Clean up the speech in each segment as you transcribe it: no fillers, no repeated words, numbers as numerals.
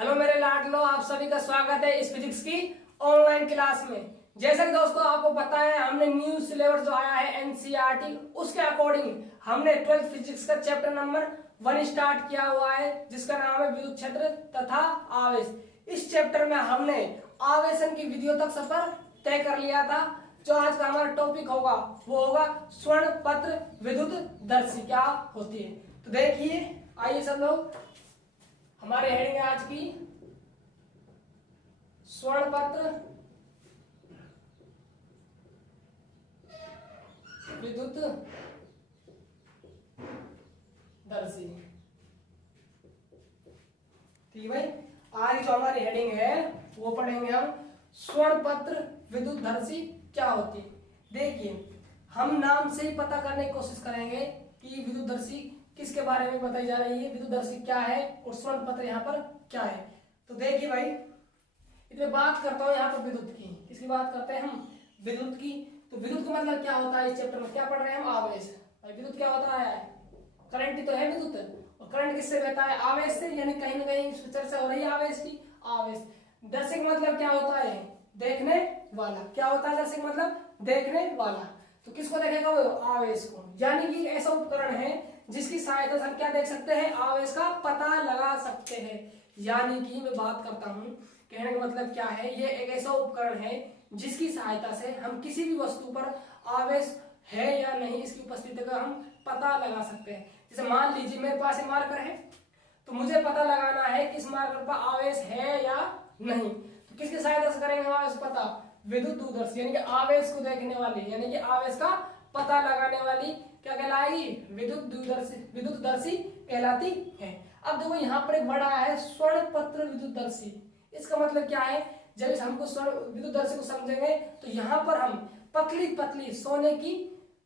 Hello मेरे लाडलो, आप सभी का स्वागत है इस फिजिक्स की ऑनलाइन क्लास में। जैसा कि दोस्तों आपको पता है, हमने न्यू सिलेबस जो आया है एनसीईआरटी, उसके अकॉर्डिंग हमने 12th फिजिक्स का चैप्टर नंबर 1 स्टार्ट किया हुआ है, जिसका नाम है विद्युत क्षेत्र तथा आवेश। इस चैप्टर में हमने आवेशन की विधियों तक सफर तय कर लिया था। जो आज का हमारा टॉपिक होगा वो होगा स्वर्ण पत्र विद्युत दर्शी क्या होती है। तो देखिए, आइए सब लोग, हमारे हेडिंग है आज की स्वर्ण पत्र विद्युत दर्शी। ठीक है भाई, आज जो हमारी हेडिंग है वो पढ़ेंगे हम स्वर्ण पत्र विद्युत दर्शी क्या होती है। देखिए, हम नाम से ही पता करने की कोशिश करेंगे कि विद्युत दर्शी किसके बारे में बताई जा रही है, विद्युत दर्शी क्या है और स्वर्ण पत्र यहाँ पर क्या है। तो देखिए भाई, इसमें बात करता हूँ यहाँ पर विद्युत की। किसकी बात करते हैं हम? विद्युत की। तो विद्युत का मतलब क्या होता है? इस चैप्टर में क्या पढ़ रहे हैं हम? आवेश। भाई विद्युत क्या होता है? करंट ही तो है विद्युत। और करंट किससे बहता है? आवेश से। यानी कहीं ना कहीं इस चर्चा हो रही है आवेश की। आवेश। दर्शक मतलब क्या होता है? देखने वाला। क्या होता है दर्शक मतलब? देखने वाला। तो किसको देखेगा वो? आवेश को। यानी कि ऐसा उपकरण है जिसकी सहायता से हम क्या देख सकते हैं? आवेश का पता लगा सकते हैं। यानी कि मैं बात करता हूं, कहने का मतलब क्या है, ये एक ऐसा उपकरण है जिसकी सहायता से हम किसी भी वस्तु पर आवेश है या नहीं इसकी उपस्थिति का हम पता लगा सकते हैं। जैसे मान लीजिए मेरे पास एक मार्कर है, तो मुझे पता लगाना है कि इस मार्कर पर आवेश है या नहीं। तो किसकी सहायता से करेंगे आवेश पता? विद्युत दूरदर्शी, यानी कि आवेश को देखने वाली, यानी कि आवेश का पता लगाने वाली क्या कहलाएगी? विद्युत दूरदर्शी, विद्युत दर्शी कहलाती है। अब देखो यहाँ पर एक बड़ा है स्वर्ण पत्र विद्युत दर्शी। इसका मतलब क्या है? जब हमको स्वर्ण विद्युत दर्शी को समझेंगे तो यहाँ पर हम पतली पतली सोने की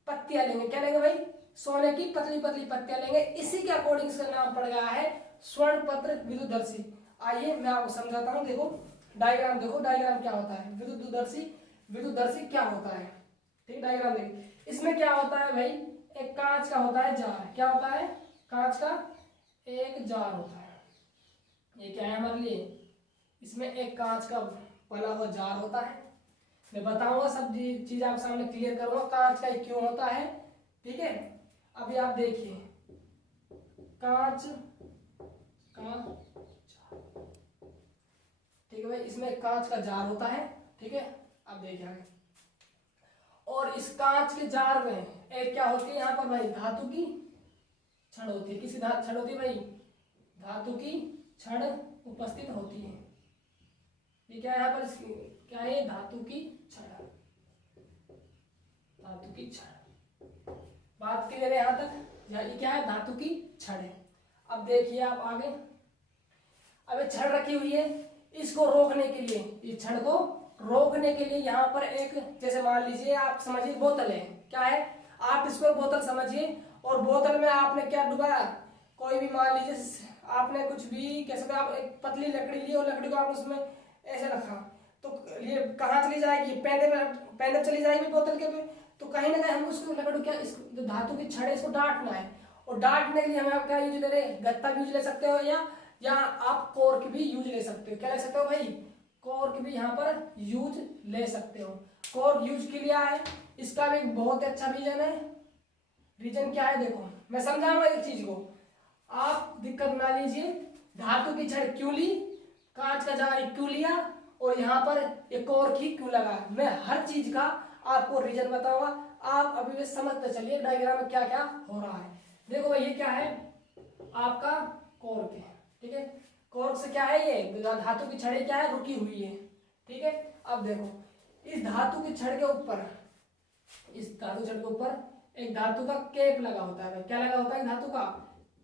पत्तियां लेंगे। क्या लेंगे भाई? सोने की पतली पतली पत्तियां लेंगे। इसी के अकॉर्डिंग इसका नाम पड़ गया है स्वर्ण पत्र विद्युत दर्शी। आइए मैं आपको समझाता हूँ। देखो डायग्राम, देखो डायग्राम क्या होता है। विद्युत दर्शी, विद्युत दर्शी क्या होता है? ठीक, डायग्राम देखिए। इसमें क्या होता है भाई? एक कांच का होता है जार। क्या होता है? कांच का एक जार होता है। ये क्या है हमारे लिए? इसमें एक कांच का बना हुआ जार होता है। मैं बताऊंगा, सब चीज आपके सामने क्लियर करूंगा कांच का क्यों होता है। ठीक है, अभी आप देखिए, कांच का, ठीक है भाई, इसमें कांच का जार होता है। ठीक है, अब देखिए आगे। और इस कांच के जार में एक क्या होती है यहाँ पर भाई? धातु की छड़ होती है। किसी धातु छड़ होती है भाई? धातु की छड़ उपस्थित होती है। ये क्या है यहाँ पर? क्या है? धातु की छड़, धातु की छड़। बात क्लियर है यहाँ तक? ये क्या है? धातु की छड़ है। अब देखिए आप आगे, अब ये छड़ रखी हुई है, इसको रोकने के लिए, इस छड़ को रोकने के लिए यहाँ पर एक, जैसे मान लीजिए आप समझिए बोतल है। क्या है? आप इसको बोतल समझिए, और बोतल में आपने क्या डुबाया? कोई भी, मान लीजिए आपने कुछ भी, कैसे आप एक पतली लकड़ी ली और लकड़ी को आप उसमें ऐसे रखा, तो ये कहाँ चली जाएगी? पैंदे चली जाएगी बोतल के पे। तो कहीं ना कहीं हम उसको लकड़ी, क्या इस जो धातु की छड़ है इसको डांटना है। और डांटने के लिए हमें आप क्या यूज ले रहे हैं? गत्ता भी यूज ले सकते हो, या आप कॉर्क भी यूज ले सकते हो। क्या ले सकते हो भाई? कॉर्क भी यहाँ पर यूज ले सकते हो। कॉर्क यूज के लिए है, इसका भी बहुत अच्छा रीजन है। रीजन क्या है देखो, मैं समझाऊंगा एक चीज को, आप दिक्कत ना लीजिए। धातु की छड़ क्यों ली, कांच का जार क्यों लिया, और यहाँ पर एक कॉर्क ही क्यों लगा, मैं हर चीज का आपको रीजन बताऊंगा। आप अभी भी समझते चलिए डायग्राम में क्या क्या हो रहा है। देखो भाई, ये क्या है? आपका कॉर्क है। ठीक है, कॉर्क से क्या है? ये धातु की छड़ क्या है? रुकी हुई है। ठीक है, अब देखो, इस धातु की छड़ के ऊपर, इस धातु छड़ के ऊपर एक धातु का कैप लगा होता है। क्या लगा होता है? धातु का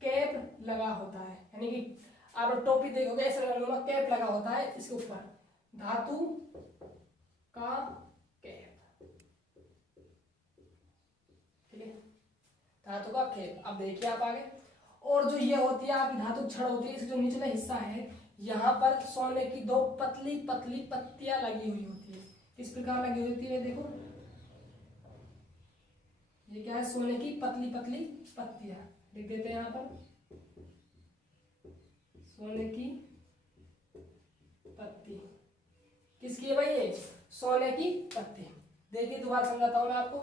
कैप लगा होता है। यानी कि आप टोपी देखोगे ऐसे कैप लगा होता है इसके ऊपर, धातु का कैप। ठीक है, धातु का कैप। अब देखिए आप आगे, और जो ये होती है आपकी धातु छड़ होती है, इसका जो निचला हिस्सा है यहाँ पर सोने की दो पतली पतली पत्तियां लगी हुई होती है। किस प्रकार लगी हुई होती है? देखो, ये क्या है? सोने की पतली पतली पत्तियां। लिख देते हैं यहाँ पर, सोने की पत्ती। किसकी है भाई ये? सोने की पत्ती। देखिए दोबारा समझाता हूं मैं आपको।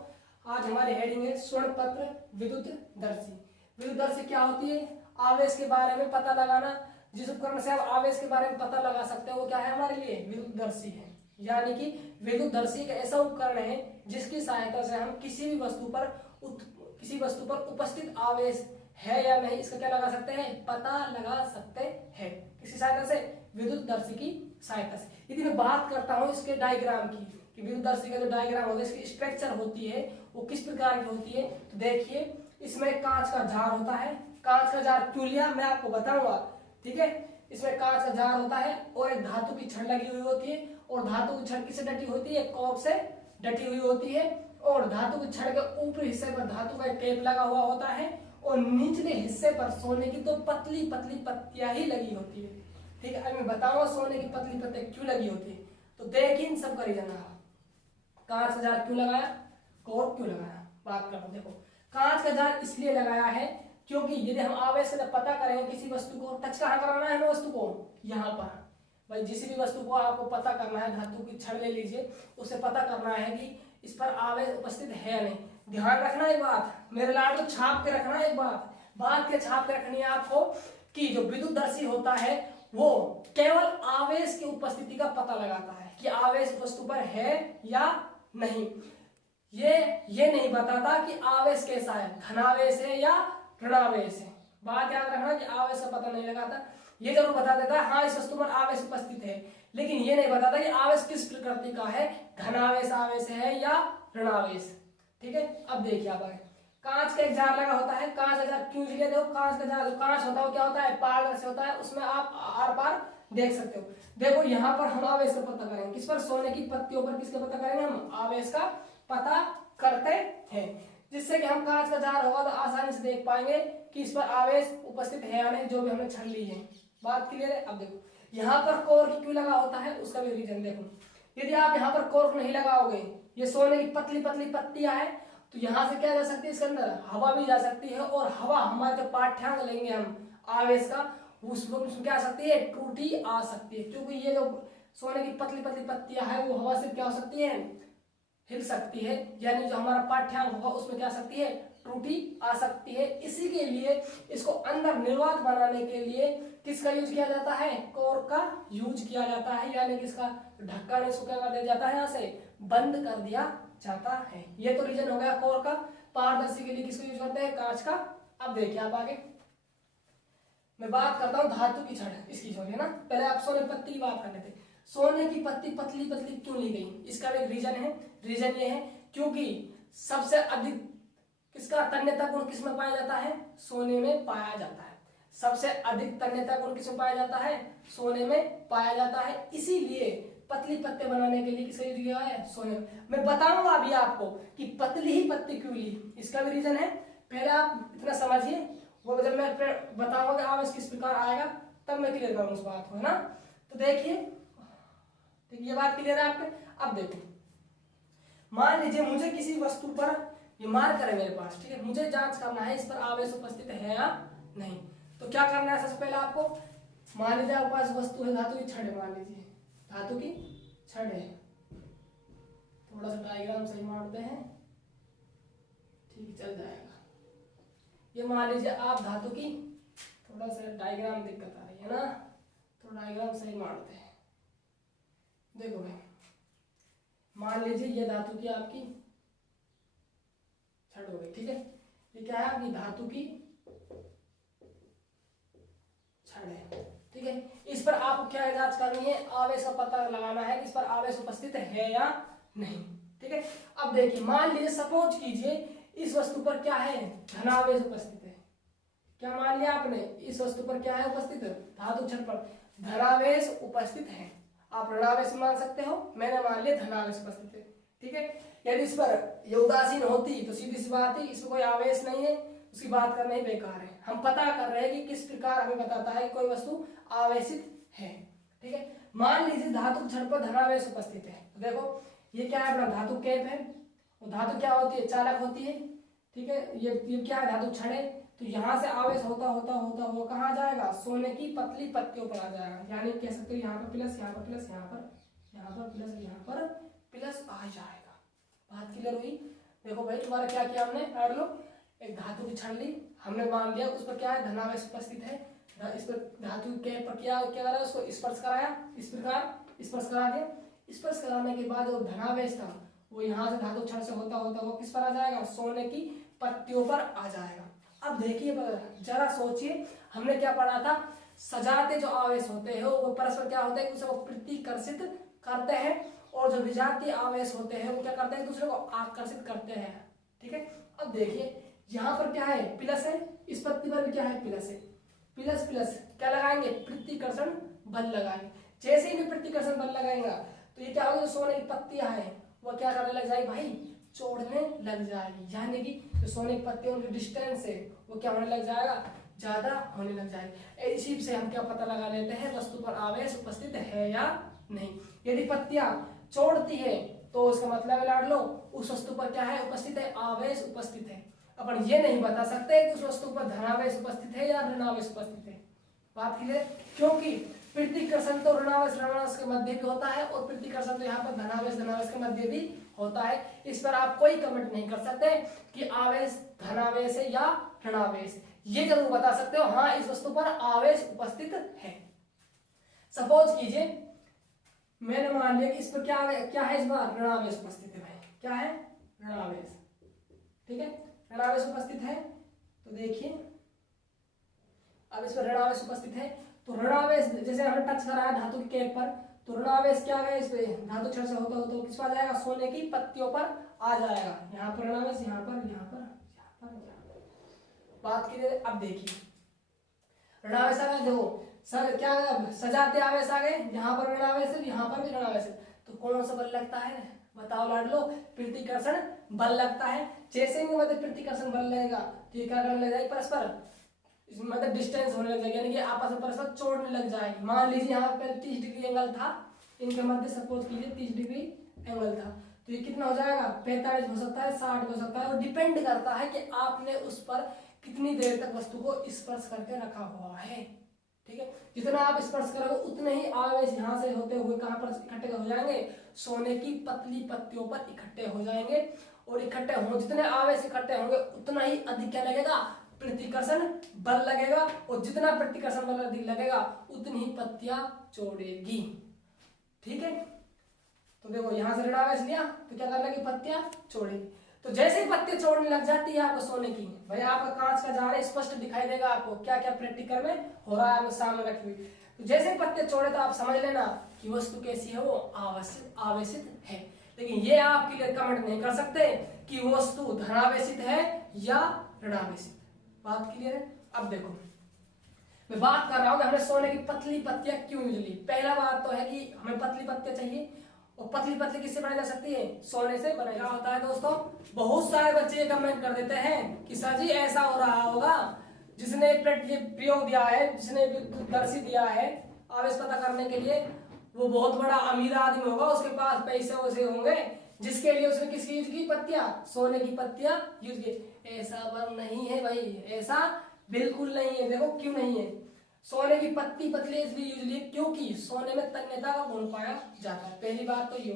आज हमारी हेडिंग है स्वर्ण पत्र विद्युत दर्शी। विद्युत दर्शी क्या होती है? आवेश के बारे में पता लगाना। जिस उपकरण से आप आवेश के बारे में पता लगा सकते हो वो क्या है हमारे लिए? विद्युत दर्शी है। यानी कि विद्युत दर्शी एक ऐसा उपकरण है जिसकी सहायता से हम किसी वस्तु पर उपस्थित आवेश है या नहीं इसका क्या लगा सकते हैं? पता लगा सकते हैं। किसकी सहायता से? विद्युत दर्शी की सहायता से। यदि मैं बात करता हूं इसके डायग्राम की कि विद्युत दर्शी का जो डायग्राम होता है, इसकी स्ट्रक्चर होती है वो किस प्रकार की होती है, तो देखिए इसमें कांच का जार होता है। कांच का जार क्यों लिया मैं आपको बताऊंगा, ठीक है। इसमें कांच का जार होता है और एक धातु की छड़ लगी हुई होती है, और धातु की छड़ किससे डटी होती है? कॉर्क से डटी हुई होती है। और धातु की छड़ के ऊपरी हिस्से पर धातु का एक टेप लगा हुआ होता है, और निचले हिस्से पर सोने की तो पतली पतली पत्तियां ही लगी होती है, ठीक है। अब मैं बताऊंगा सोने की पतली पत्तियां क्यों लगी होती है। तो देखिए इन सब का रीजन रहा। कांच का जार क्यों लगाया, कॉर्क क्यों लगाया, बात करो। देखो कांच का जार इसलिए लगाया है क्योंकि यदि हम आवेश से पता करेंगे किसी वस्तु को, टच कहाँ कराना है हमें वस्तु को? यहाँ पर। भाई जिस भी वस्तु को आपको पता करना है, धातु की छड़ ले लीजिए, उसे पता करना है कि इस पर आवेश उपस्थित है या नहीं। ध्यान रखना एक बात, मेरे लाडो छाप के रखना एक बात के छाप के रखनी है आपको कि जो विद्युतदर्शी होता है वो केवल आवेश की उपस्थिति का पता लगाता है कि आवेश वस्तु पर है या नहीं। ये नहीं बताता कि आवेश कैसा है, धनावेश है या ऋणावेश है। बात याद रखना कि आवेश का पता नहीं लगाता। ये जरूर बता देता है हाँ इस वस्तु पर आवेश उपस्थित है, लेकिन ये नहीं बताता कि आवेश किस प्रकृति का है, धनावेश आवेश है या ऋणावेश, ठीक है। अब देखिए आप आगे, कांच का एक जार लगा होता है। कांच का जार क्यों लिए? देखो कांच का जार, जो कांच होता है वो क्या होता है? पारदर्शी होता है, उसमें आप आर पार देख सकते हो। देखो यहाँ पर हम आवेश का पता करेंगे किस पर? सोने की पत्तियों पर। किसका पता करेंगे हम? आवेश का पता करते हैं, जिससे कि हम कांच का जार होगा तो आसानी से देख पाएंगे कि इस पर आवेश उपस्थित है या नहीं, जो भी हमने छड़ ली है। बात क्लियर है? अब देखो यहाँ पर कॉर्क क्यों लगा होता है उसका भी रीजन देखो। यदि आप यहाँ पर कॉर्क नहीं लगाओगे, ये सोने की पतली पतली पत्तियां है, तो यहाँ से क्या जा सकती है? इसके अंदर हवा भी जा सकती है, और हवा हमारे जो पाठ्यांक लेंगे हम आवेश का, उसमें क्या आ सकती है? त्रुटि आ सकती है, क्योंकि ये जो सोने की पतली पतली पत्तियां है वो हवा से क्या हो सकती है? हिल सकती है, यानी जो हमारा पाठ्यांक होगा उसमें क्या आ सकती है? त्रुटि आ सकती है। इसी के लिए इसको अंदर निर्वात बनाने के लिए किसका यूज किया जाता है? कॉर्क का यूज किया जाता है, यानी कि इसका ढक्कन इसको क्या कर दिया जाता है? यहाँ से बंद कर दिया जाता है। ये तो रीजन हो गया कॉर्क का। पारदर्शी के लिए किसको यूज करते हैं? कांच का। अब देखिए आप आगे, मैं बात करता हूँ धातु की छड़, इसकी छोड़िए ना, पहले आप सोने की पत्ती की बात कर लेते। सोने की पत्ती पतली पतली क्यों ली गई? इसका भी एक रीजन है। रीजन ये है क्योंकि सबसे अधिक किसका तन्यता गुण किसमें पाया जाता है? सोने में पाया जाता है। सबसे अधिक तन्यता गुण किसमें पाया जाता है? सोने में पाया जाता है। इसीलिए पतली पत्ते बनाने के लिए किसका यूज किया है? सोने। मैं बताऊंगा अभी आपको कि पतली ही पत्ती क्यों ली, इसका भी रीजन है। पहले आप इतना समझिए, वो जब मैं बताऊंगा कि आवेश किस प्रकार आएगा तब मैं क्लियर करूंगा उस बात को, है ना। तो देखिए ठीक, ये बात क्लियर है आपके। अब देखो मान लीजिए मुझे किसी वस्तु पर ये मार्कर है मेरे पास, ठीक है, मुझे जांच करना है इस पर आवेश उपस्थित है या नहीं। तो क्या करना है? सबसे पहले आपको मान लीजिए आपके पास वस्तु है, धातु की छड़ है, मान लीजिए धातु की छड़ है। थोड़ा सा डायग्राम सही मारते हैं, ठीक चल जाएगा। ये मान लीजिए आप धातु की, थोड़ा सा डायग्राम दिक्कत आ रही है ना, तो डायग्राम सही मारते हैं। देखो भाई मान लीजिए ये धातु की आपकी छड़ हो गई, ठीक है। ये क्या है? आपकी धातु की छड़ है, ठीक है। इस पर आपको क्या जांच करनी है? आवेश का पता लगाना है कि इस पर आवेश उपस्थित है या नहीं, ठीक है। अब देखिए मान लीजिए सपोज कीजिए इस वस्तु पर क्या है? धनावेश उपस्थित है। क्या मान लिया आपने? इस वस्तु पर क्या है उपस्थित? धातु छड़ पर धनावेश उपस्थित है। आप ऋणावेश मान सकते हो, मैंने मान लिया धनावेश उपस्थित है, ठीक है। यदि इस पर ये उदासीन होती तो सीधी सी बात है, इसमें कोई आवेश नहीं है, उसकी बात करना ही बेकार है। हम पता कर रहे हैं कि किस प्रकार हमें बताता है कि कोई वस्तु आवेशित है, ठीक है। मान लीजिए धातु छड़ पर धनावेश उपस्थित है, तो देखो ये क्या है? अपना धातु कैप है। वो धातु क्या होती है? चालक होती है, ठीक है। ये क्या है? धातु छड़ है। तो यहाँ से आवेश होता होता होता वो कहाँ जाएगा, सोने की पतली पत्तियों पर आ जाएगा। यानी कह सकते हो यहाँ पर प्लस, यहाँ पर प्लस, यहाँ पर प्लस, यहाँ पर प्लस आ जाएगा। बात क्लियर हुई। देखो भाई तुम्हारा क्या किया हमने, पढ़ लो, एक धातु की छड़ ली, हमने मान लिया उस पर क्या है, धनावेश उपस्थित है, इस पर धातु के पर क्या करा है, उसको स्पर्श कराया, इस प्रकार स्पर्श करा दिया। स्पर्श कराने के बाद जो धनावेश था वो यहाँ से धातु छड़ से होता होता वो किस पर आ जाएगा, सोने की पत्तियों पर आ जाएगा। अब देखिए जरा सोचिए, हमने क्या पढ़ा था, सजातीय जो आवेश होते हैं वो परस्पर क्या होते हैं, दूसरे को प्रतिकर्षित करते हैं, और जो विजातीय आवेश होते हैं वो क्या करते हैं, दूसरे को आकर्षित करते हैं। ठीक है, अब देखिए यहाँ पर क्या है, प्लस है, इस पत्ती पर भी क्या है, प्लस है, प्लस प्लस क्या लगाएंगे, प्रतिकर्षण बल लगाएंगे। जैसे ही भी प्रतिकर्षण बल लगाएगा तो ये क्या होगा, जो सोने की पत्तियां हैं वो क्या करने लग जाएगी भाई, छोड़ने लग जाएगी। यानी कि जो सोने की पत्तियों की डिस्टेंस है वो क्या होने लग जाएगा, ज्यादा होने लग जाएगी। इसी से हम क्या पता लगा लेते हैं, वस्तु पर आवेश उपस्थित है या नहीं। यदि पत्तियां छोड़ती है तो उसका मतलब लाड लो, उस वस्तु पर क्या है, उपस्थित है, आवेश उपस्थित है। अपन ये नहीं बता सकते कि उस वस्तु पर धनावेश उपस्थित है या ऋणावेश उपस्थित है। बात क्लियर, क्योंकि प्रतिकर्षण तो ऋणावेश के मध्य भी होता है, और प्रतिकर्षण तो यहाँ पर धनावेश के मध्य भी होता है। इस पर आप कोई कमेंट नहीं कर सकते कि आवेश धनावेश है या ऋणावेश, ये जरूर बता सकते हो हाँ इस वस्तु पर आवेश उपस्थित है। सपोज कीजिए मैंने मान लिया कि इस पर क्या है, इस बार ऋणावेश उपस्थित है भाई, क्या है, ऋणावेश। ठीक है, ऋणावेश उपस्थित है, तो देखिए अब इस पर ऋणावेश उपस्थित है, तो ऋणावेश जैसे हमने टच कराया धातु की कैप पर, तो ऋणावेश क्या है, इस पे धातु छड़ से होता होता किस पर आ जाएगा, सोने की पत्तियों पर आ जाएगा। यहाँ पर ऋणावेश, यहाँ पर, यहाँ पर, यहाँ पर। बात की अब देखिए ऋणावेश आ गया, देखो सर क्या सजाते आवेश आ गए, यहाँ पर ऋणावेश है, यहाँ पर भी ऋणावेश है, तो कौन सा बल लगता है, बताओ लाड लो, प्रतिकर्षण बल लगता है। जैसे ही मतलब प्रतिकर्षण बल लगेगा तो ये क्या करने लग जाएगी, परस्पर मतलब डिस्टेंस होने लग जाएगी, यानी कि आपस में परस्पर छोड़ने लग जाएगी। मान लीजिए यहाँ पे 30 डिग्री एंगल था, इनके मध्य सपोज कीजिए 30 डिग्री एंगल था, तो ये कितना हो जाएगा, 45 हो सकता है, 60 हो सकता है, और डिपेंड करता है कि आपने उस पर कितनी देर तक वस्तु को स्पर्श करके रखा हुआ है। ठीक है, जितना आप स्पर्श करोगे उतने ही आवेश यहाँ से होते हुए कहाँ पर इकट्ठे हो जाएंगे, सोने की पतली पत्तियों पर इकट्ठे हो जाएंगे, और इकट्ठे हो जितने आवेश इकट्ठे होंगे उतना ही अधिक क्या लगेगा, प्रतिकर्षण बल लगेगा, और जितना प्रतिकर्षण बल अधिक लगेगा उतनी ही पत्तियां छोड़ेगी। ठीक है, तो देखो यहां से ऋणावेश लिया तो क्या करना कि पत्तियां छोड़ेगी, तो जैसे ही पत्तियां छोड़ने लग जाती है आपको सोने की, भाई आपका कांच का जार स्पष्ट दिखाई देगा आपको क्या क्या प्रैक्टिकल में हो रहा है, आपको सामने रखी हुई। तो जैसे ही पत्ते छोड़े तो आप समझ लेना कि वस्तु कैसी है, वो आवेशित है। लेकिन ये आप क्लियर कमेंट नहीं कर सकते कि वस्तु धनावेशित है या ऋणावेशित। बात क्लियर है। अब देखो मैं बात कर रहा हूं कि हमें सोने की पतली पत्तियां क्यों यूज ली। पहला बात तो है कि हमें पतली पत्तियां चाहिए, और पतली पत्ती किससे बनाई जा सकती है, सोने से बनाई। क्या होता है दोस्तों, बहुत सारे बच्चे कमेंट कर देते हैं कि सर जी ऐसा हो रहा होगा जिसने प्रयोग दिया है, जिसने विद्युतदर्शी दिया है आवेश पता करने के लिए, वो बहुत बड़ा अमीर आदमी होगा, उसके पास पैसे वैसे होंगे, जिसके लिए उसने किसकी यूज की, पत्तियां, सोने की पत्तियां यूज की। ऐसा बात नहीं है भाई, ऐसा बिल्कुल नहीं है। देखो क्यों नहीं है, सोने की पत्ती पतली इसलिए यूज ली क्योंकि सोने में तन्यता का गुण पाया जाता है। पहली बात तो ये,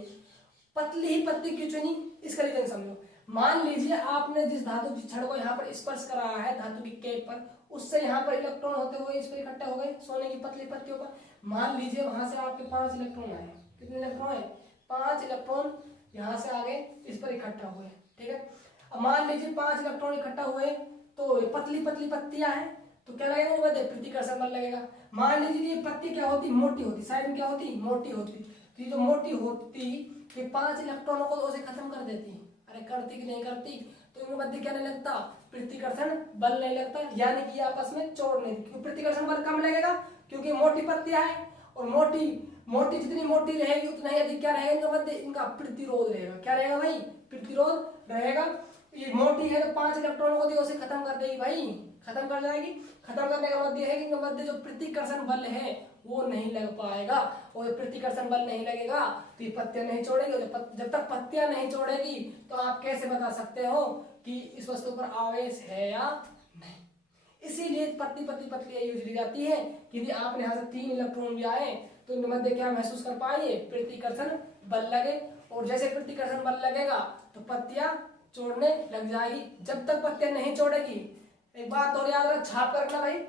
पतली ही पत्ती क्यों चुनी, इसका रीजन समझो। मान लीजिए आपने जिस धातु की छड़ को यहाँ पर स्पर्श कराया है धातु की कैप पर, उससे यहाँ पर इलेक्ट्रॉन होते हुए इस पर इकट्ठे हो गए सोने की पतली पत्तियों पर। मान लीजिए वहां से आपके 5 इलेक्ट्रॉन आए, कितने इलेक्ट्रॉन है, 5 इलेक्ट्रॉन यहाँ से आगे इस पर इकट्ठा हुए। ठीक है, अब मान लीजिए 5 इलेक्ट्रॉन इकट्ठा हुए, तो ये पतली पतली पत्तियां हैं, तो क्या लगेगा, प्रतिकर्षण बल लगेगा। मान लीजिए ये पत्ती क्या होती, मोटी होती, साइड में क्या होती, मोटी होती, तो ये जो मोटी होती ये 5 इलेक्ट्रॉनों को उसे खत्म कर देती। अरे करती कि नहीं करती, तो इनके मध्य क्या नहीं लगता, प्रतिकर्षण बल नहीं लगता, यानी कि आपस में जोड़ नहीं। क्यों प्रतिकर्षण बल कम लगेगा, क्योंकि मोटी पत्तियां हैं, और मोटी जितनी मोटी रहेगी उतना ही अधिक क्या रहेगा इनके मध्य, इनका प्रतिरोध रहेगा। क्या रहेगा भाई, प्रतिरोध रहेगा। ये मोटी है तो 5 इलेक्ट्रॉनों को उसे खत्म कर देगी भाई, खत्म कर जाएगी। खत्म करने का मध्य है कि इनके मध्य जो प्रतिकर्षण बल है वो नहीं लग पाएगा, और प्रतिकर्षण बल नहीं लगेगा तो ये पत्तियां नहीं छोड़ेगी। जब तक पत्तियां नहीं छोड़ेगी तो आप कैसे बता सकते हो कि इस वस्तु पर आवेश है या नहीं। इसीलिए पतली पतली पतली यूज ली जाती है कि यदि आपने यहाँ से 3 इलेक्ट्रॉन भी आए तो इनके मध्य क्या महसूस कर पाएंगे, प्रतिकर्षण बल लगे, और जैसे प्रतिकर्षण बल लगेगा तो पत्तियां छोड़ने लग जाएगी। जब तक पत्तियां नहीं छोड़ेगी, एक बात और याद रख, छाप कर रखना भाई,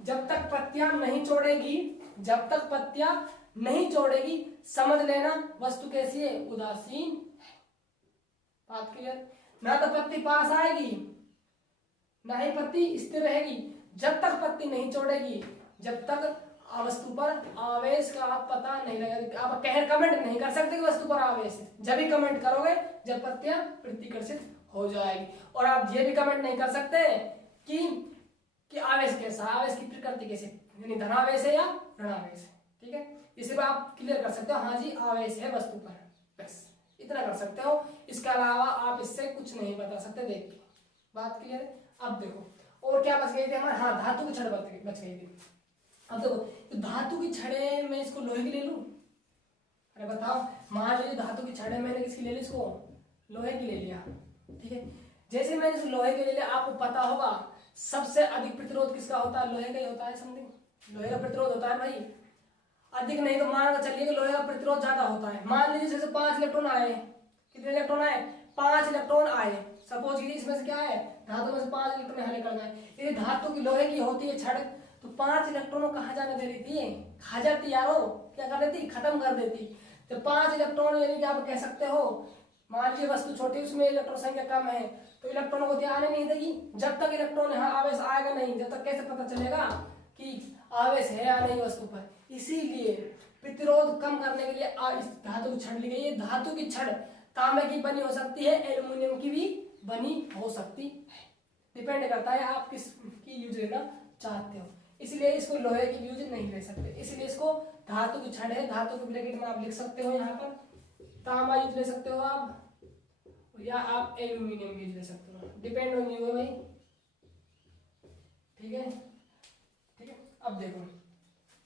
जब तक पत्तियां नहीं छोड़ेगी, जब तक पत्तियां नहीं छोड़ेगी, समझ लेना वस्तु कैसी है, उदासीन है। बात क्लियर? ना तो पत्ती पास आएगी ना ही पत्ती स्थिर रहेगी। जब तक पत्ती नहीं छोड़ेगी, जब तक वस्तु पर आवेश का आप पता नहीं लगा, आप कमेंट नहीं कर सकते कि वस्तु पर आवेश है। जब भी कमेंट करोगे जब पत्तियां प्रतिकर्षित हो जाएगी। और आप ये भी कमेंट नहीं कर सकते कि आवेश कैसा, आवेश की प्रकृति कैसे, यानी धनावेश है या ऋणावेश है। ठीक है, इसे आप क्लियर कर सकते हो, हाँ जी आवेश है वस्तु पर, बस इतना कर सकते हो। इसके अलावा आप इससे कुछ नहीं बता सकते देख के। बात क्लियर है? अब देखो और क्या बच गई थी हमारे, हाँ धातु की छड़ बच गई थी। अब देखो तो धातु की छड़े मैं इसको लोहे की ले लूं, अरे बताओ, मान लीजिए धातु की छड़े मैंने किसकी ले ली, इसको लोहे की ले लिया। ठीक है, जैसे मैंने इसको लोहे के ले लिया, आपको पता होगा सबसे अधिक प्रतिरोध किसका होता है, लोहे का ही होता है। समथिंग लोहे का प्रतिरोध होता है भाई, अधिक नहीं तो मान कर चलिए कि लोहे का प्रतिरोध ज्यादा होता है। मान लीजिए जैसे 5 इलेक्ट्रॉन आए, कितने इलेक्ट्रॉन आए, 5 इलेक्ट्रॉन आए। सपोज कीजिए इसमें से क्या है, धातु में से 5 इलेक्ट्रॉन यहाँ निकल गए। ये धातु की लोहे की होती है छड़, तो 5 इलेक्ट्रॉनों कहाँ जाने दे रही थी, खा जाती यारो, क्या कर देती, खत्म कर देती। तो 5 इलेक्ट्रॉन यानी कि आप कह सकते हो, मान लीजिए वस्तु छोटी उसमें इलेक्ट्रॉन संख्या कम है तो इलेक्ट्रॉनों को ध्यान नहीं देगी। जब तक इलेक्ट्रॉन यहाँ आवेश आएगा नहीं, जब तक कैसे पता चलेगा कि आवेश है या नहीं वस्तु पर। इसीलिए प्रतिरोध कम करने के लिए इस धातु की छड़ ली गई है। धातु की छड़ तांबे की बनी हो सकती है, एल्युमिनियम की भी बनी हो सकती है, डिपेंड करता है आप किस की यूज लेना चाहते हो। इसलिए इसको लोहे की यूज नहीं ले सकते, इसलिए इसको धातु की छड़ है। धातु के ब्रैकेट में आप लिख सकते हो, यहाँ पर तांबा यूज ले सकते हो आप, या आप एल्यूमिनियम यूज ले सकते हो, डिपेंड ऑन यू है भाई। ठीक है, ठीक है। अब देखो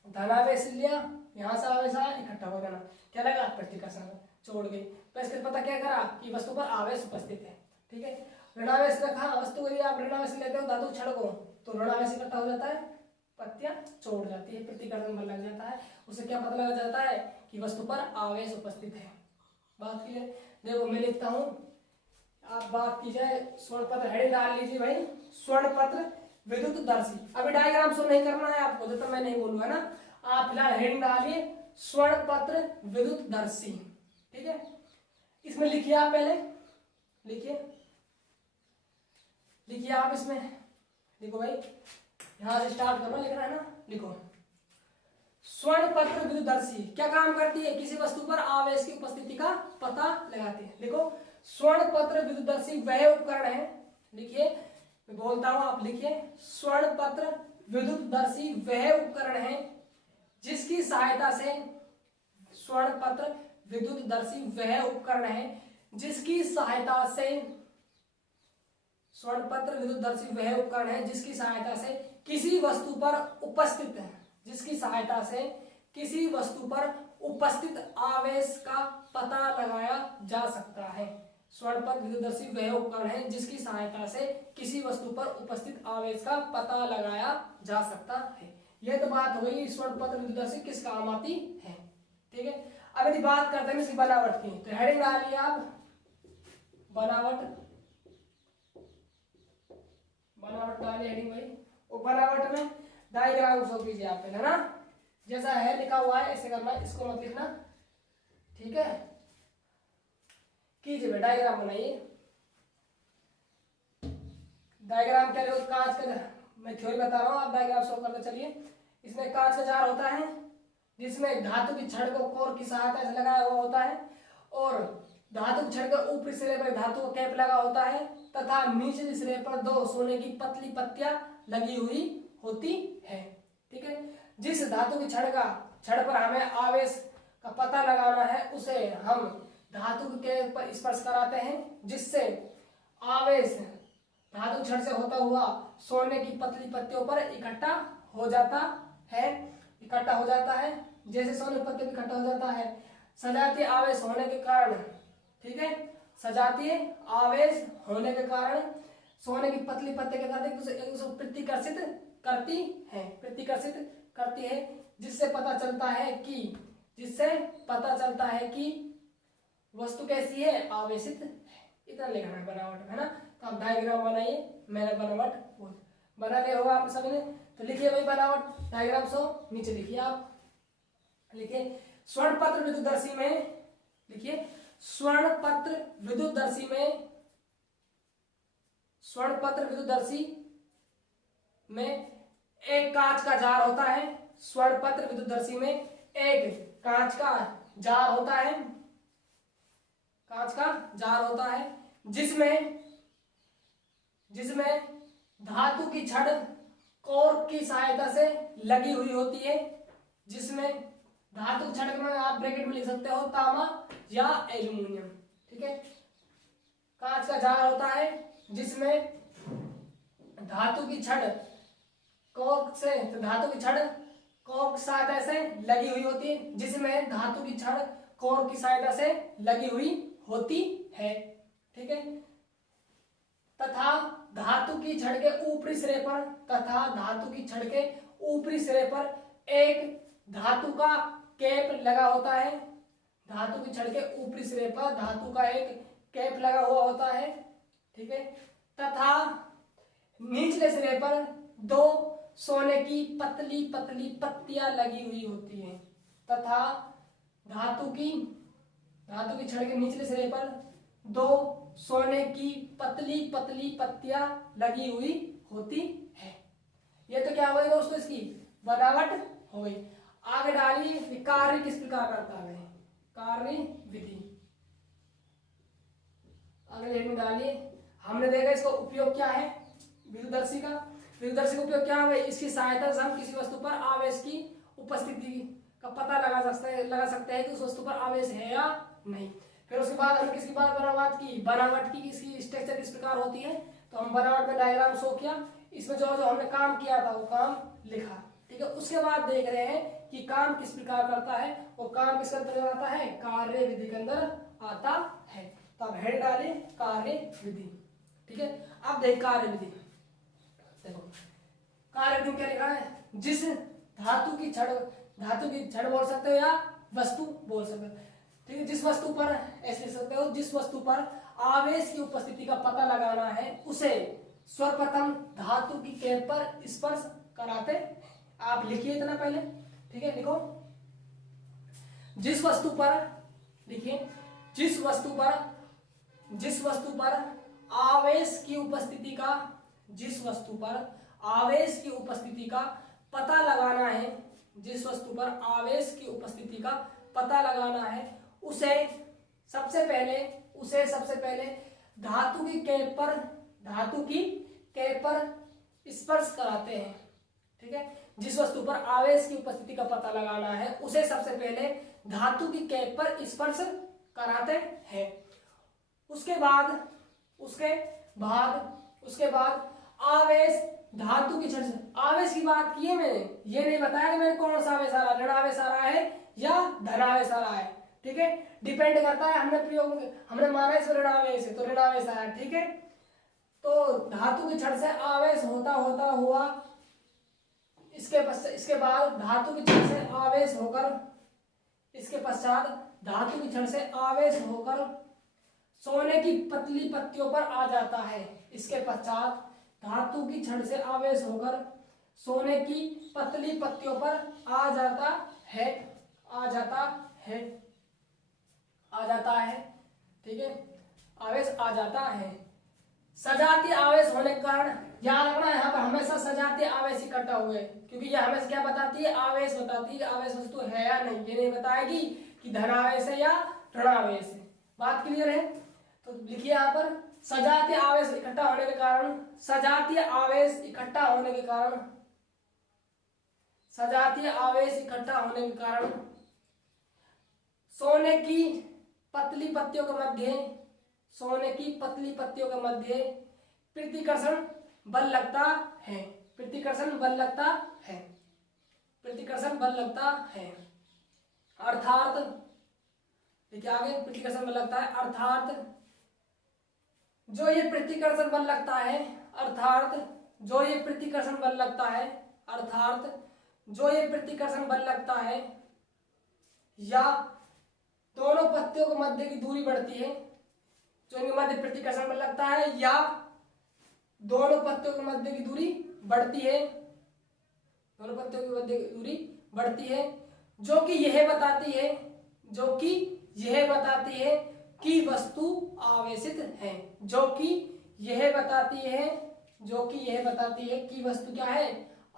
धनावेश लिया, यहाँ से आवेश आया, इकट्ठा हो जाना, क्या लगा, प्रतिकर्षण छोड़ गई। तो इसके पता क्या करा कि वस्तु पर आवेश उपस्थित है। ठीक है, ऋणावेश रखा, वस्तु यदि आप ऋणावेश लेते हो धातु छड़ को तो ऋणावेश इकट्ठा हो जाता है, पत्तियां छोड़ जाती है, प्रतिकर्षण बल लग जाता है। उससे क्या पता लगा जाता है कि वस्तु पर आवेश उपस्थित है। बात की है, देखो मैं लिखता हूं, आप बात की जाए स्वर्ण पत्र, हेडिंग डाल लीजिए भाई, स्वर्ण पत्र विद्युत दर्शी। अभी डायग्राम शो नहीं करना है आपको, जब तक मैं नहीं बोलूंगा ना, आप फिलहाल हेडिंग डालिए स्वर्ण पत्र विद्युत दर्शी। ठीक है, इसमें लिखिए आप, पहले लिखिए आप इसमें, लिखो भाई, यहां से स्टार्ट करना, लिखना है ना, लिखो स्वर्ण पत्र विद्युतदर्शी क्या काम करती है, किसी वस्तु पर आवेश की उपस्थिति का पता लगाती है। लिखो स्वर्ण पत्र विद्युतदर्शी वह उपकरण है, लिखिए मैं बोलता हूं आप लिखिए, स्वर्ण पत्र विद्युतदर्शी वह उपकरण है जिसकी सहायता से, स्वर्ण पत्र विद्युतदर्शी वह उपकरण है जिसकी सहायता से, स्वर्ण पत्र विद्युतदर्शी वह उपकरण है जिसकी सहायता से किसी वस्तु पर उपस्थित है, जिसकी सहायता से किसी वस्तु पर उपस्थित आवेश का पता लगाया जा सकता है। स्वर्ण पत्र विद्युतदर्शी वह उपकरण है जिसकी सहायता से किसी वस्तु पर उपस्थित आवेश का पता लगाया जा सकता है। यह तो बात हो गई स्वर्ण पत्र विद्युतदर्शी किस काम आती है। ठीक है, अब यदि बात करते हैं इसकी बनावट की, तो हेडिंग डालिए आप, बनावट डालिए हेडिंग भाई। और बनावट में डायग्राम शो कीजिए आप पहले ना, जैसा है लिखा हुआ है ऐसे करना, इसको मत लिखना। ठीक है, कीजिए भाई, डायग्राम बनाइए। डायग्राम क्या देखो, कांच का, मैं थ्योरी बता रहा हूँ, आप डायग्राम शो करते चलिए। इसमें कांच का जार होता है जिसमें धातु की छड़ को कोर की सहायता से लगाया हुआ होता है, और धातु की छड़ के ऊपरी सिरे पर धातु का कैप लगा होता है, तथा नीचे सिरे पर 2 सोने की पतली पत्तियां लगी हुई होती है। ठीक है, जिस धातु की छड़ पर हमें आवेश का पता लगाना है उसे हम धातु के पर स्पर्श कराते हैं, जिससे आवेश धातु छड़ से होता हुआ सोने की पतली पत्तियों पर इकट्ठा हो जाता है। जैसे सोने पत्ते में इकट्ठा हो जाता है, सजातीय आवेश होने के कारण, ठीक है, सजातीय आवेश होने के कारण सोने की पतली पत्तियां क्या करती है, उसको प्रतिकर्षित करती है, प्रतिकर्षित करती है, जिससे पता चलता है कि वस्तु कैसी है, आवेशित है। इतना लिखना है बनावट, है ना। तो आप डायग्राम बनाइए, मैंने बनावट बना लिया होगा आप सभी ने। तो लिखिए भाई बनावट डायग्राम सो नीचे लिखिए, आप लिखिए स्वर्णपत्र विद्युतदर्शी में, लिखिए स्वर्णपत्र विद्युतदर्शी में, स्वर्णपत्र विद्युतदर्शी में एक कांच का जार होता है। स्वर्णपत्र विद्युतदर्शी में एक कांच का जार होता है, कांच का जार होता है, जिसमें धातु की छड़ कॉर्क की सहायता से लगी हुई होती है, जिसमें धातु छड़ में आप ब्रैकेट में लिख सकते हो तांबा या एल्यूमिनियम, ठीक है। कांच का जार होता है जिसमें धातु की छड़ कॉर्क की सहायता से लगी हुई होती है, जिसमें धातु की छड़ कॉर्क की सहायता से लगी हुई होती है, ठीक है। तथा धातु की छड़ के ऊपरी सिरे पर एक धातु का कैप लगा होता है। धातु की छड़ के ऊपरी सिरे पर धातु का एक कैप लगा हुआ होता है, ठीक है। तथा निचले सिरे पर दो सोने की पतली पतली पत्तियां लगी हुई होती हैं, तथा धातु की छड़ के निचले सिरे पर दो सोने की पतली पतली पत्तियां लगी हुई होती है। ये तो क्या हो गई दोस्तों, इसकी बनावट हो गई। आगे डालिए कार्य किस प्रकार करता है, कार्य विधि। आगे हेडिंग डालिए, हमने देखा इसका उपयोग क्या है, विद्युतदर्शी का उपयोग क्या है, इसकी सहायता से हम किसी वस्तु पर आवेश की उपस्थिति का पता लगा सकते हैं कि उस वस्तु पर आवेश है या नहीं। फिर उसके बाद हमने किसकी बनावट की इसकी स्ट्रक्चर किस प्रकार होती है, तो हम बनावट में डायग्राम शो किया, इसमें जो हमने काम किया था वो काम लिखा, ठीक है। उसके बाद देख रहे हैं कि काम किस प्रकार करता है, और काम किसके अंदर आता है, कार्य विधि के अंदर आता है। तो अब हेड डालिए कार्य विधि, ठीक है। अब देख कार्य विधि, देखो कार्य विधि क्या लिखा है, जिस धातु की छड़ बोल सकते हो या वस्तु बोल सकते हो, ठीक है। जिस वस्तु पर ऐसे लिख सकते हो, जिस वस्तु पर आवेश की उपस्थिति का पता लगाना है उसे सर्वप्रथम धातु की कैप पर स्पर्श कराते। आप लिखिए इतना पहले, ठीक है। लिखो जिस वस्तु पर, लिखिए जिस वस्तु पर आवेश की उपस्थिति का पता लगाना है, जिस वस्तु पर आवेश की उपस्थिति का पता लगाना है उसे सबसे पहले धातु की कैप पर स्पर्श कराते हैं, ठीक है। जिस वस्तु पर आवेश की उपस्थिति का पता लगाना है उसे सबसे पहले धातु की कैप पर स्पर्श कराते हैं। उसके बाद आवेश धातु की छड़ से, आवेश की बात की है मैंने, ये नहीं बताया कि मैंने कौन सा आवेश आ रहा है, ऋण आवेश आ रहा है या धन आवेश आ रहा है, ठीक है। डिपेंड करता है, हमने माना इस ऋण आवेश है तो ऋण आवेश आया, ठीक है। तो धातु की छड़ से आवेश होता हुआ इसके बाद धातु की छड़ से आवेश होकर, इसके पश्चात धातु की छड़ से आवेश होकर सोने की पतली पत्तियों पर आ जाता है। इसके पश्चात धातु की छड़ से आवेश होकर सोने की पतली पत्तियों पर आ जाता है, ठीक है। आवेश आ जाता है। सजातीय आवेश होने के कारण याद रखना, यहाँ पर हमेशा सजातीय आवेश इकट्ठा हुए, क्योंकि यह हमेशा क्या बताती है, आवेश बताती है कि आवेश वस्तु है या नहीं, ये नहीं बताएगी कि धन आवेश है या ऋण आवेश है। बात क्लियर है। तो लिखिए यहाँ पर सजातीय आवेश इकट्ठा होने के कारण, सजातीय आवेश इकट्ठा होने के कारण सोने की पतली पत्तियों के मध्य प्रतिकर्षण बल लगता है, अर्थात देखिए आगे प्रतिकर्षण बल लगता है, अर्थात जो ये प्रतिकर्षण बल लगता है, अर्थात जो ये प्रतिकर्षण बल लगता है, अर्थात जो ये प्रतिकर्षण बल लगता है, या दोनों पत्तियों के मध्य की दूरी बढ़ती है, जो इनके मध्य प्रतिकर्षण बल लगता है, या दोनों पत्तियों के मध्य की दूरी बढ़ती है, दोनों पत्तियों की मध्य की दूरी बढ़ती है, जो कि यह बताती है, जो कि यह बताती है कि वस्तु आवेशित है, जो कि यह बताती है, जो कि यह बताती है कि वस्तु क्या है,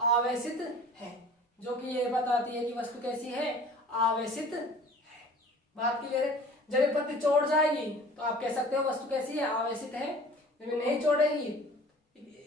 आवेशित है, जो कि यह बताती है कि वस्तु कैसी है, आवेशित है। बात क्लियर है। जब ये पत्ती चोट जाएगी तो आप कह सकते हो वस्तु कैसी है, आवेशित है। जब नहीं छोड़ेगी,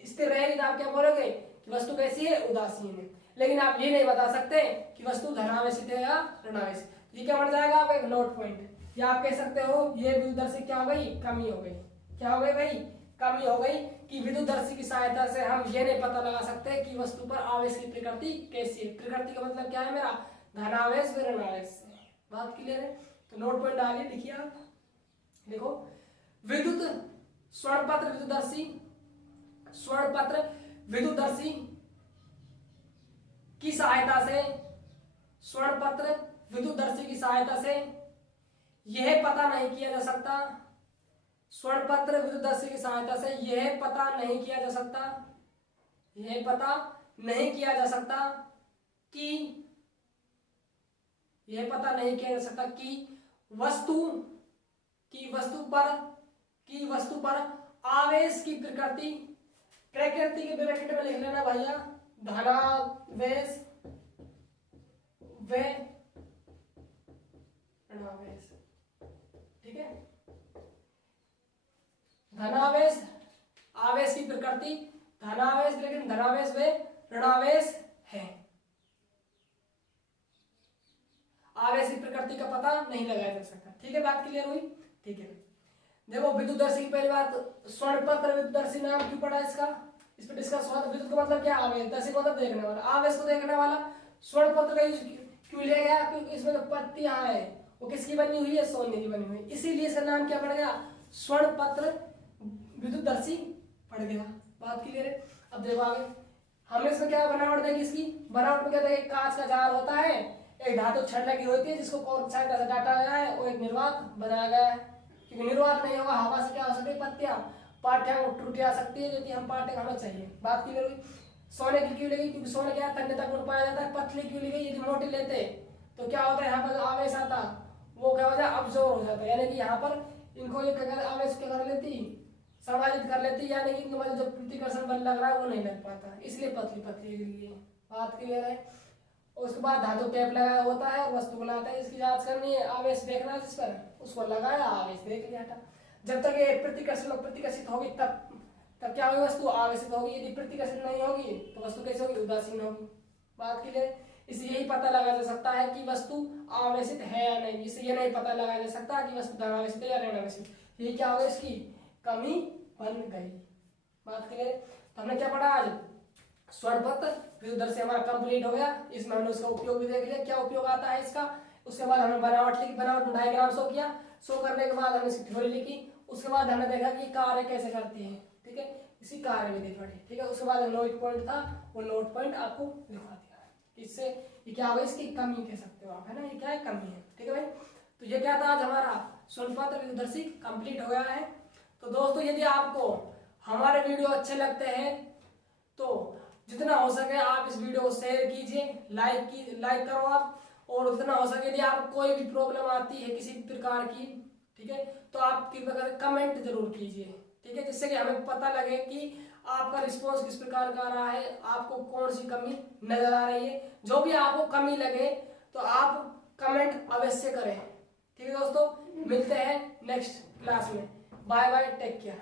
स्थिर रहेगी, तो आप क्या बोलोगे कि वस्तु कैसी है, उदासीन है। लेकिन आप ये नहीं बता सकते कि वस्तु धनावेशित है या ऋणावेशित। ये क्या बन जाएगा आपका एक नोट पॉइंट, या आप कह सकते हो ये विद्युतदर्शी क्या हो गई, कमी हो गई। क्या हो गई भाई, कमी हो गई कि विद्युतदर्शी की सहायता से हम ये नहीं पता लगा सकते कि वस्तु पर आवेश की प्रकृति कैसी है। प्रकृति का मतलब क्या है मेरा, धनावेश व ऋणावेश से। बात क्लियर है। तो नोट पॉइंट डालिए, लिखिए आप, देखो विद्युत स्वर्णपत्र विद्युतदर्शी, स्वर्णपत्र विद्युतदर्शी की सहायता से, स्वर्णपत्र विद्युतदर्शी की सहायता से यह पता नहीं किया जा सकता, स्वर्णपत्र विद्युतदर्शी की सहायता से यह पता नहीं किया जा सकता, यह पता नहीं किया जा सकता कि, यह पता नहीं किया जा सकता कि वस्तु पर आवेश की प्रकृति, प्रकृति के ब्रैकेट में लिख लेना भैया, धनावेश व ऋणावेश। ठीक है, धनावेश, आवेश की प्रकृति, धनावेश, लेकिन धनावेश व ऋणावेश है। आवेश की प्रकृति का पता नहीं लगाया जा सकता। ठीक है, बात क्लियर हुई। ठीक है, देखो विद्युतदर्शी की पहली बात, स्वर्णपत्र विद्युतदर्शी नाम क्यों पड़ा इसका, इस पर डिस्कस हुआ। विद्युत का मतलब क्या, आवेश, दर्शी का मतलब देखने वाला, आवेश को देखने वाला। स्वर्णपत्र का यूज क्यों लिया गया, क्योंकि इसमें जो पत्तियां है वो किसकी बनी हुई है, सोने की बनी हुई है, इसीलिए इसका नाम क्या पड़ गया, स्वर्णपत्र विद्युतदर्शी पड़ गया। बात क्लियर है। अब देखो आगे, हमने इसमें क्या बनावट देखी, इसकी बनावट में क्या था, एक कांच का जार होता है, एक धातु छड़ लगी होती है जिसको कॉर्क सहायता से काटा गया है, और एक निर्वात बनाया गया है। क्योंकि निर्वात नहीं होगा, हवा से क्या हो सकती है, पत्तियां पाठ्यांग टूट जा सकती है, जो कि हम पाठ्य खाना चाहिए। बात क्लियर हुई। सोने की क्यों लगी, क्योंकि सोने क्या तन्यता गुण पाया जाता है। पतली क्यों लगी, यदि मोटी लेते तो क्या होता है, यहाँ पर जो आवेश आता वो क्या हो जाए, अब्जॉर्ब हो जाता है, यानी कि यहाँ पर इनको ये आवेश क्या कर लेती, समाहित कर लेती, यानी कि इनको जो प्रतिकर्षण बल लग रहा है वो नहीं लग पाता, इसलिए पतली पतली लगी है। बात क्लियर है। उसके बाद धातु टेप लगाया होता है, वस्तु को लाता है, इसकी जांच करनी है, आवेश देखना है जिस पर, उसको लगाया, आवेश देख लिया था। जब तक ये प्रतिकर्षण प्रतिकर्षित होगी तब क्या होगी, वस्तु आवेशित होगी। यदि प्रतिकर्षित नहीं होगी तो वस्तु कैसे होगी, उदासीन होगी। बात क्लियर। इससे यही पता लगाया जा सकता है कि वस्तु आवेशित है या नहीं, इससे ये नहीं पता लगाया जा सकता कि वस्तु धनावेशित है या ऋणावेशित। ये क्या होगा, इसकी कमी बन गई। बात क्लियर। तो हमने क्या पढ़ा आज, स्वर्णपत्र विद्युतदर्शी हमारा कंप्लीट हो गया। इसमें हमने उसका उपयोग भी देख लिया, क्या उपयोग आता है इसका। उसके बाद हमने बनावट लिखी, बनावट डायग्राम शो किया, शो करने के बाद हमने इसकी थ्योरी लिखी। उसके बाद हमने देखा कि कार्य कैसे करती है। ठीक है, इसी कार्य विधि पढ़ी। ठीक है, उसके बाद नोट पॉइंट था, वो नोट पॉइंट आपको लिखवा दिया। इससे ये क्या होगा, इसकी कमी कह सकते हो आप, है ना, ये क्या है, कमी है। ठीक है भाई, तो ये क्या था आज हमारा स्वर्णपत्र विद्युतदर्शी कंप्लीट हो गया है। तो दोस्तों यदि आपको हमारे वीडियो अच्छे लगते हैं तो जितना हो सके आप इस वीडियो को शेयर कीजिए, लाइक करो आप, और जितना हो सके यदि आप कोई भी प्रॉब्लम आती है किसी प्रकार की, ठीक है, तो आप कृपया करके कमेंट जरूर कीजिए। ठीक है, जिससे कि हमें पता लगे कि आपका रिस्पॉन्स किस प्रकार का रहा है, आपको कौन सी कमी नजर आ रही है। जो भी आपको कमी लगे तो आप कमेंट अवश्य करें। ठीक है दोस्तों, मिलते हैं नेक्स्ट क्लास में। Bye bye, take care.